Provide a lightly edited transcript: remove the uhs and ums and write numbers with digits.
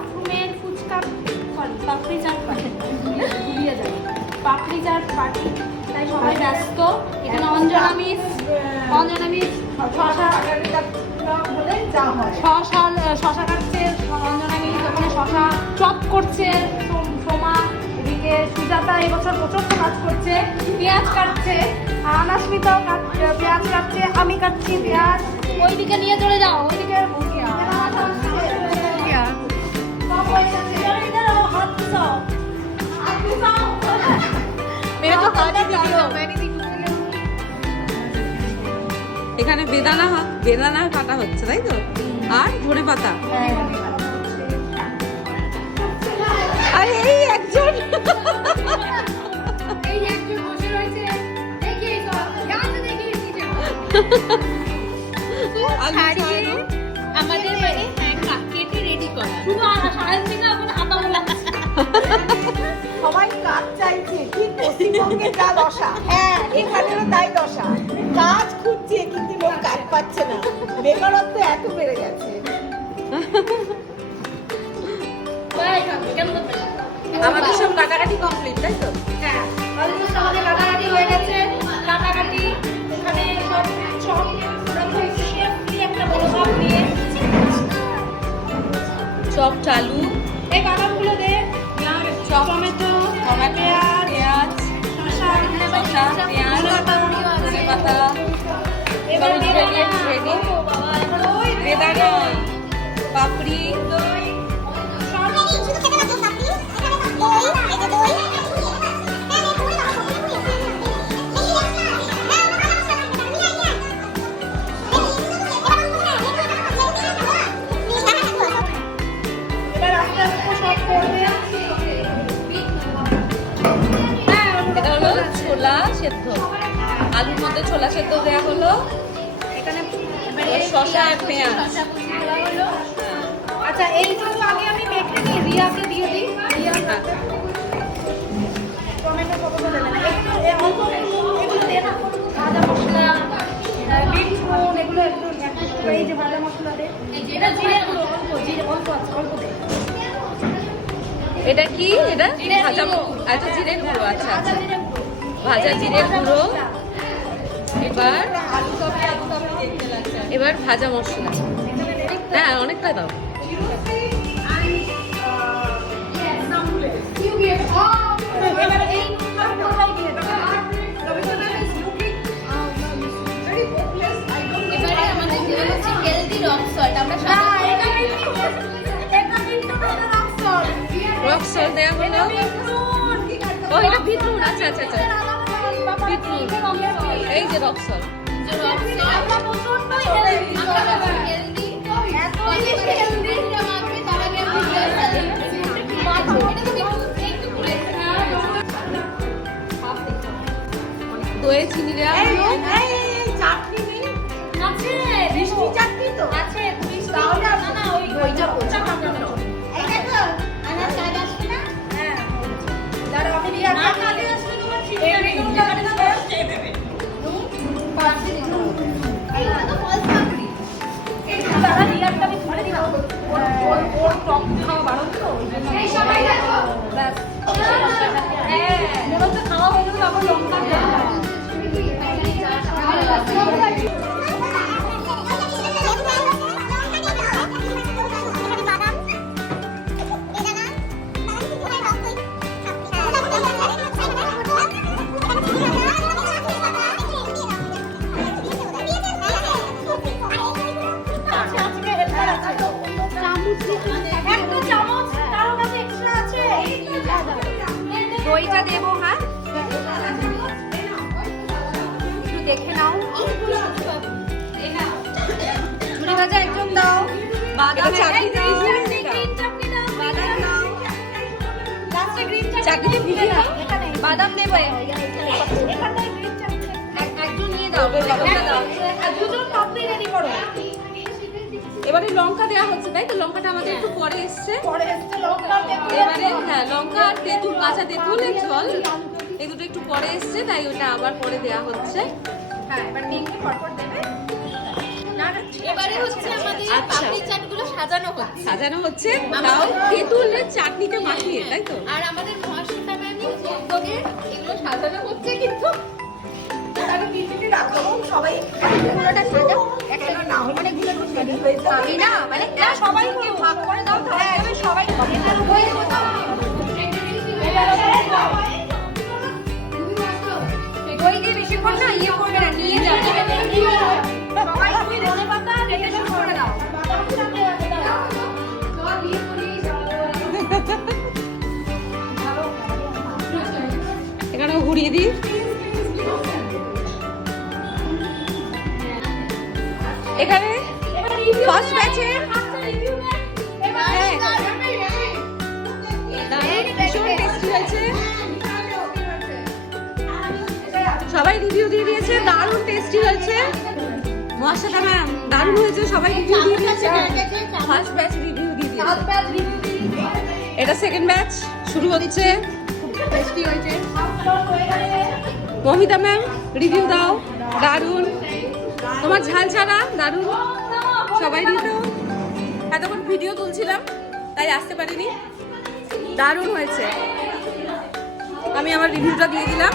বাথরুমের ফুচকা সরি পাপড়ি চাট পার্টি ভুলিয়ে যায় পাপড়ি চাট পার্টি, তাই সবাই ব্যস্ত। এখানে অঞ্জনা মিস শশা কাটছে, অঞ্জনা মিস ওখানে শশা চপ করছে, সোমা এদিকে সুজাতা এবছর প্রচন্ড কাজ করছে, পেঁয়াজ কাটছে, আর অনাস্মিতাও পেঁয়াজ কাটছে, আমি কাটছি পেঁয়াজ। ওইদিকে নিয়ে চলে যাও, ওইদিকে এখানে বেদানা কাটা হচ্ছে, তাই তো? আর ধনে পাতা। আর এই একজন বসে রয়েছে, আমাদের মানে কেটে রেডি করা, শুধু সারাদিন থেকে এখন হাতা বলা সবাই কাজ চাইছে, ঠিক পশ্চিমবঙ্গের যা দশা, হ্যাঁ এখানেরও তাই দশা। কাজ খুঁজছে কিন্তু লোক কাজ পাচ্ছে না, বেকারত্ব এত বেড়ে গেছে। আমাদের সব কাটাকাটি কমপ্লিট, তাই তো? হ্যাঁ অলমোস্ট আমাদের কাটাকাটি হয়ে গেছে। কাটাকাটি এখানে সব একটা বড় কাপ নিয়ে চপ চালু, এই বাদামগুলো দে, টমেটো, পেঁয়াজ, শসা, পেঁয়াজ, ধনে পাতা, এবার রেডি, বেদানা, পাপড়ি, এবার আস্তে আস্তে সব করবে। এটা হলো ছোলা সেদ্ধ, আলুর মধ্যে ছোলা সেদ্ধ দেওয়া হলো, এখানে শসা আর পেঁয়াজ। আচ্ছা এইগুলো আগে আমি মেখে নিই, রিয়াকে দিয়ে দিই। রিয়া টমেটো কতগুলো দেবে না, একটু অল্প এগুলো দে না, ভাজা মশলা, বিট নুন, এগুলো একটু এই যে ভাজা মশলা দে, এটা জিরে গুঁড়ো অল্প আছে, অল্প দে। এটা কি? এটা ভাজা আচ্ছা জিরের গুঁড়ো, আচ্ছা আচ্ছা জিরে গুঁড়ো, ভাজা জিরের গুঁড়ো। এবার ভাজা মশলা, হ্যাঁ অনেকটা দাও। এবার এই নুনটাই দিয়ে দেবো। এবারে আমাদের দেওয়া হচ্ছে হেলদি রক সল্ট। আমরা না, এটা কিন্তু রক সল্ট। রক সল্ট দেওয়া হলো। ও এটা বিটনুন, আচ্ছা আচ্ছা আচ্ছা বিটনুন, এই যে রক সল্ট। আমরা প্রচন্ড হেলদি, আমরা হেলদি এত বেশি হেলদি। তার আগে আমি দই চিনি দেওয়া হলো। চাটনি নেই, আছে মিষ্টি চাটনি তো আছে মিষ্টি, তাহলে না ওই ওইটা করছি। এই দেখো আমার স্বাদ আসবে না। হ্যাঁ দাঁড়াও আমি রিয়া না কাজে আসবে তোমার ঠিক আছে। এইগুলো তো ফলস পাপড়ি। দাদা রিয়ারটা আমি ধরে দিলাম, ওর টক খাওয়া বারণ তো ওই জন্য। এই সবাই দেখো। ব্যাস হ্যাঁ মনে হচ্ছে খাওয়া হয়ে গেলে আবার লঙ্কা দেওয়া হয়। একটা চামচ কারো কাছে এক্সট্রা আছে? দইটা দেবো, হ্যাঁ একটু দেখে নাও। ঝুড়ি ভাজা একদম দাও, বাদাম চাটনি দাও, গ্রিন চাটনি দাও, বাদাম দাও, লাস্টে গ্রিন চাটনিতে ভিজে দাও। এখানে বাদাম দেবে, এখানটায় গ্রিন চাটনি একজন নিয়ে দাও, বাদামটা দাও। আর দুজন পাপড়ি রেডি করো। এবারে লঙ্কা দেওয়া হচ্ছে, তাই তো? লঙ্কাটা আমাদের একটু পরে এসছে। পরে এসছে লঙ্কা, এবারে হ্যাঁ লঙ্কা আর তেঁতুল, কাঁচা তেঁতুল, জল, এই দুটো একটু পরে এসছে, তাই ওটা আবার পরে দেওয়া হচ্ছে। হ্যাঁ এবার নিয়ে পরপর দেবে। না এবারে হচ্ছে আমাদের আচ্ছা। পাপড়ি চাটগুলো সাজানো হচ্ছে সাজানো হচ্ছে তাও তেঁতুলের চাটনিতে মাখিয়ে, তাই তো? আর আমাদের মহাশ্বেতা ম্যামের উদ্যোগে এগুলো সাজানো হচ্ছে কিন্তু আমি পিপিটি রাখবো সবাই পুরোটা সাজা একটা না হলে মানে গুলো রেডি হয়ে যাবে আমি না মানে সবাই ভাগ করে দাও তাহলে সবাই ওই যে বেশিক্ষণ না ইয়ে করবে না, নিয়ে যাবে সবাই তুমি ধনে পাতা রেখে শুরু করে দাও। এখানেও ঘুরিয়ে দিই। এখানে ফার্স্ট ব্যাচের ভীষণ টেস্টি হয়েছে, সবাই রিভিউ দিয়ে দিয়েছে, দারুণ টেস্টি হয়েছে। মহাশ্বেতা ম্যাম দারুণ হয়েছে, সবাই রিভিউ দিয়ে দিয়েছে। ফার্স্ট ব্যাচ রিভিউ দিয়ে দিয়েছে, এটা সেকেন্ড ব্যাচ শুরু হচ্ছে। টেস্টি হয়েছে। মমিতা ম্যাম রিভিউ দাও। দারুণ, তোমার ঝাল ছাড়া দারুণ। সবাই রিভিউ। এতক্ষণ ভিডিও তুলছিলাম তাই আসতে পারিনি, দারুণ হয়েছে। আমি আমার রিভিউটা দিয়ে দিলাম।